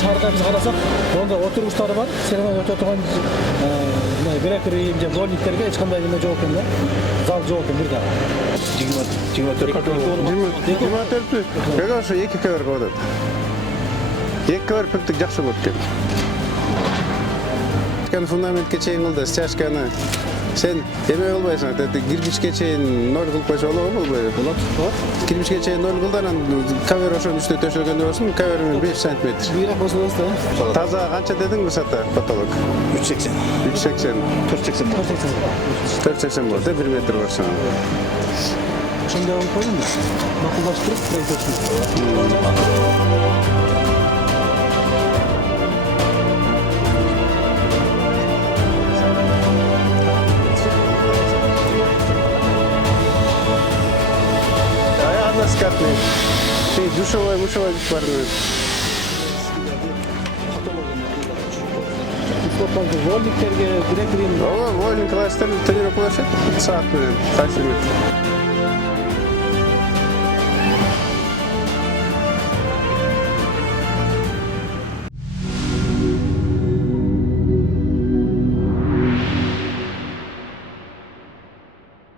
шаарда биз карасак, онда отургучтары бар. Серемон өтө турган грек рим же голниктерге эч кандай неме жок экен да. Зал жок экен бир дагы. 24 ошо 2 квр болот. 2 квр пүктүк жакшы болот экен. Кан фундаментке чейин кылды, стяжканы. Sen eме болбойсуң, кирпичке чейин 0 кылып койсо болобу? Болот. Кирпичке чейин 0 кылды, анан кавер ошонун үстүнө төшөлгөндө болсун, каверин 5 см. Бирок болсо да. Таза канча дедиң высота потолок? 380. 380. 480 болот, 1 метр болсо. Ошондой алып койдум. Макулдаштырып, проектөчү. Скатный. Ты душевой парную. Вольниктерге, грек рим. Вольник кластер тренировка саат менен.